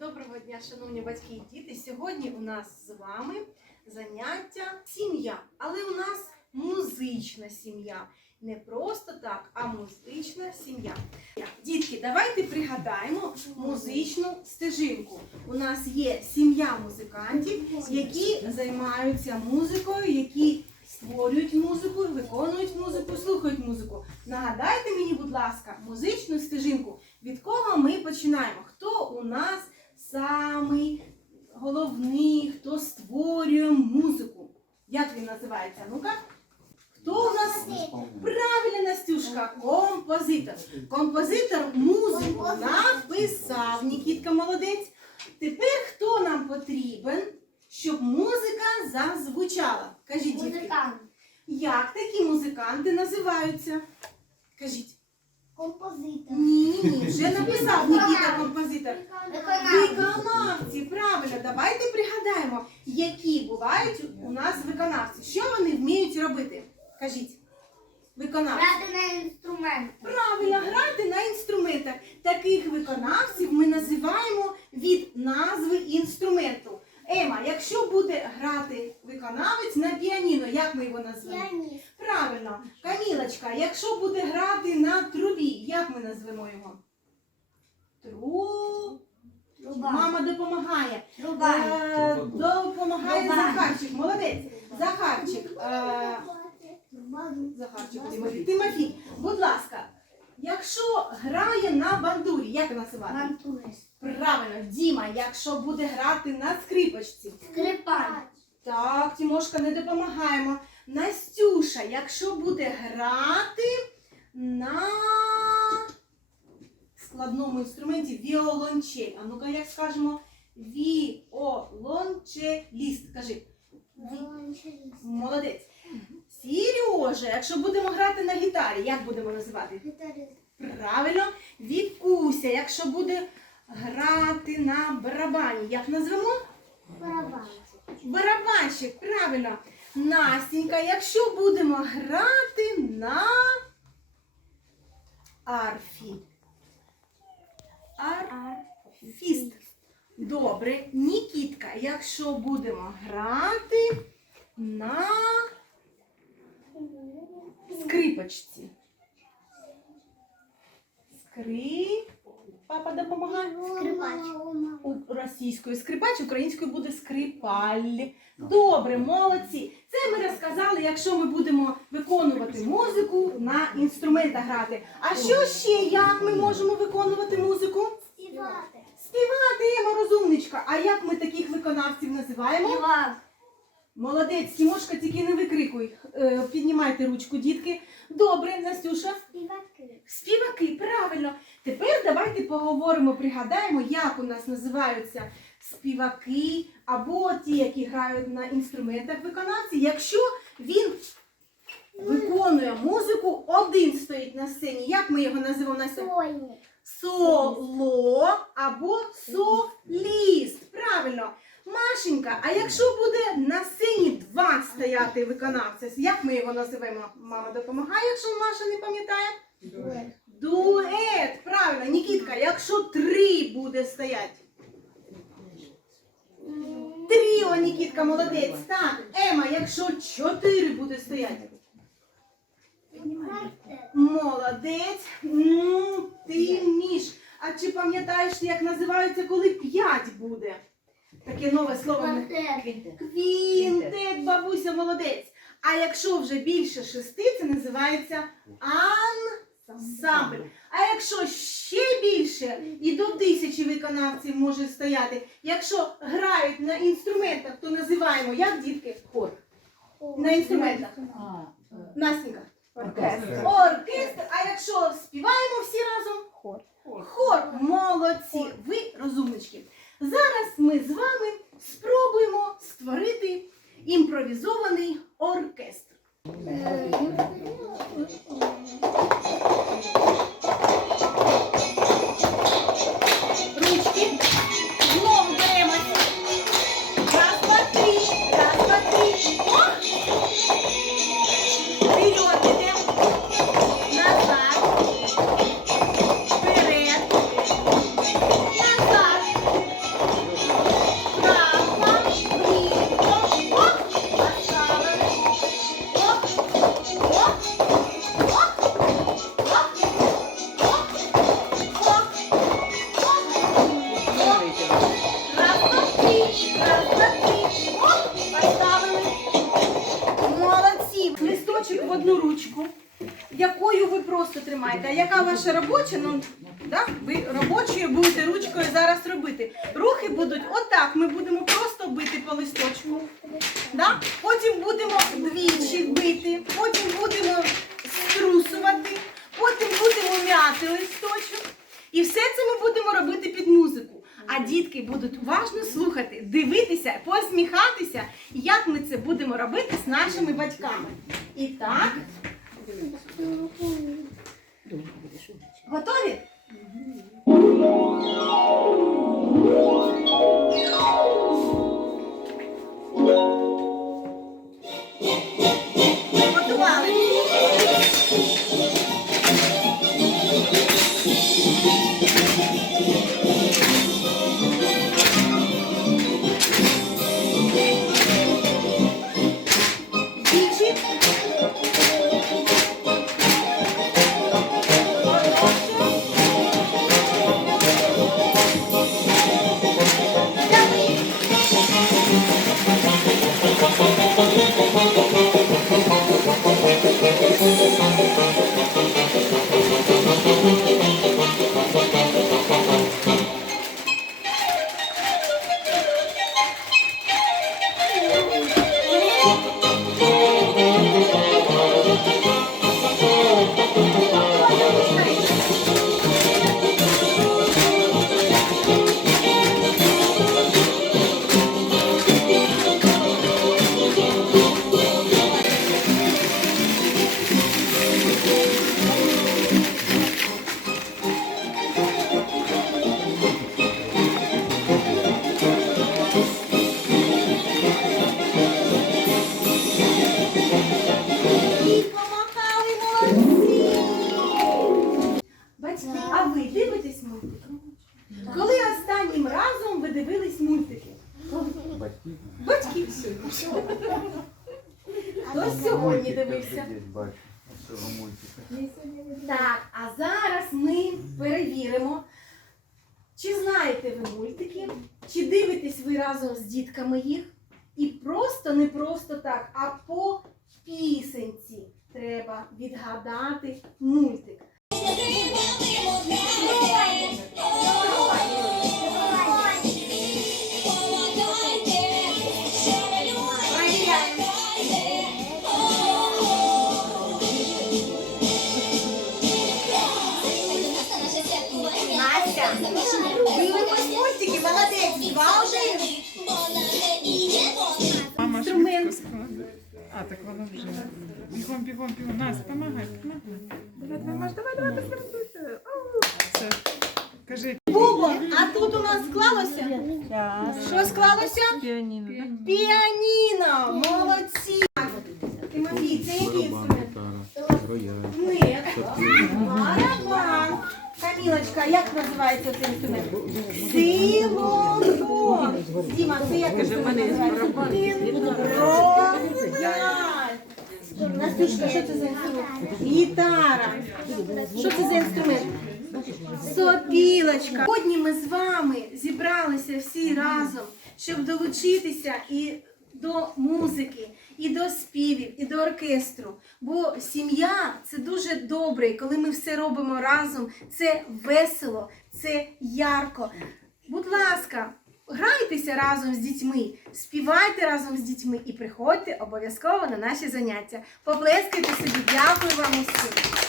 Доброго дня, шановні батьки і діти. Сьогодні у нас з вами заняття сім'я, але у нас музична сім'я. Не просто так, а музична сім'я. Дітки, давайте пригадаємо музичну стежинку. У нас є сім'я музикантів, які займаються музикою, які створюють музику, виконують музику, слухають музику. Нагадайте мені, будь ласка, музичну стежинку. Від кого ми починаємо? Хто у нас самий головний, хто створює музику? Як він називається? Ну-ка? Хто у нас правильно, Настюшка? Композитор. Композитор музику написав. Нікітка молодець. Тепер хто нам потрібен, щоб музика зазвучала? Кажіть, дітки. Музикант. Як такі музиканти називаються? Кажіть. Композитор. Ні, вже написав Нікіта композитор. Виконавці, правильно, давайте пригадаємо, які бувають у нас виконавці. Що вони вміють робити? Кажіть. Виконавці. Грати на інструмент. Правильно, грати на інструментах. Таких виконавців ми називаємо від назви інструменту. Ема, якщо буде грати виконавець на піаніно, як ми його назвемо? Піаніст. Правильно. Камілочка, якщо буде грати на трубі, як ми назвемо його? Тру. Труба. Мама допомагає. Труба. Е, допомагає Труба. Захарчик. Молодець. Захарчик. Е, Захарчик Тимофій. Тимофій, будь ласка, якщо грає на бандурі, як називати? Вантурист. Правильно, Діма, якщо буде грати на скрипочці. Скрипач. Так, Тімошка, не допомагаємо. Настюша, якщо буде грати на складному інструменті віолончель. А ну-ка, як скажемо? Віолончеліст. Кажи. Молодець. Сережа, якщо будемо грати на гітарі, як будемо називати? Гітарист. Правильно, Вікуся, якщо буде грати на барабані, як назвемо? Барабанчик. Барабанщик, правильно. Настенька, якщо будемо грати на арфі. Арфіст. Добре. Нікітка, якщо будемо грати на скрипочці. Скри. Папа допомагає. Скрипач. У російською скрипач, українською буде скрипаль. Добре, молодці. Це ми розказали, якщо ми будемо виконувати музику на інструментах грати. А що ще, як ми можемо виконувати музику? Співати. Співати, Ема розумничка. А як ми таких виконавців називаємо? Співак. Молодець, Тімошка, тільки не викрикуй. Е, Піднімайте ручку, дітки. Добре, Настюша. Співаки. Співаки, правильно. Тепер давайте поговоримо, пригадаємо, як у нас називаються співаки або ті, які грають на інструментах виконавці. Якщо він виконує музику, один стоїть на сцені. Як ми його називаємо на? Сольник. Соло або соліст. Правильно. Машенька, а якщо буде на сцені два стояти виконавця, як ми його називаємо? Мама допомагає, якщо Маша не пам'ятає? Дует, Дует. правильно, Нікітка, якщо три буде стоять. Тріо, Нікітка, молодець. Так, Ема, якщо чотири буде стоять. Молодець. Ну, ти вмієш. А чи пам'ятаєш, як називаються, коли п'ять буде? Таке нове слово. Квартет. Квінтет, бабуся, молодець. А якщо вже більше шести, це називається ансамбль. А якщо ще більше і до тисячі виконавців може стояти, якщо грають на інструментах, то називаємо як дітки? Хор. На інструментах. Настенька. Okay. Якою ви просто тримаєте. А яка ваша робоча? Ну, да? ви робочою будете ручкою зараз робити. Рухи будуть отак. Ми будемо просто бити по листочку. Да? Потім будемо двічі бити, потім будемо струсувати, потім будемо м'яти листочок. І все це ми будемо робити під музику. А дітки будуть уважно слухати, дивитися, посміхатися, як ми це будемо робити з нашими батьками. І так, Так, а зараз ми перевіримо, чи знаєте ви мультики, чи дивитесь ви разом з дітками їх. І просто не просто так, а по пісенці треба відгадати мультик. Дивимось мультики, молодець, два один. Мама швидко складає. А, так вона вже. Бігом, бігом, бігом. Настя, помагай, помагай. Давай, давай, давай, давай. Все. Кажи. Бубо, а тут у нас склалося? Що склалося? Піаніно. Піаніно, молодці. Тимофій, це який інструмент? гітара, рояль, Ні. сопілка. Барабан. Камілочка, як називається цей інструмент? Силофон. Діма, це як інструмент називається? Настюшка, що це за інструмент? Гітара. Що це за інструмент? Сопілочка. Сьогодні ми з вами зібралися всі разом, щоб долучитися і до музики, і до співів, і до оркестру. Бо сім'я це дуже добре, і коли ми все робимо разом, це весело, це ярко. Будь ласка, грайтеся разом з дітьми, співайте разом з дітьми і приходьте обов'язково на наші заняття. Поплескайте собі, дякую вам усім.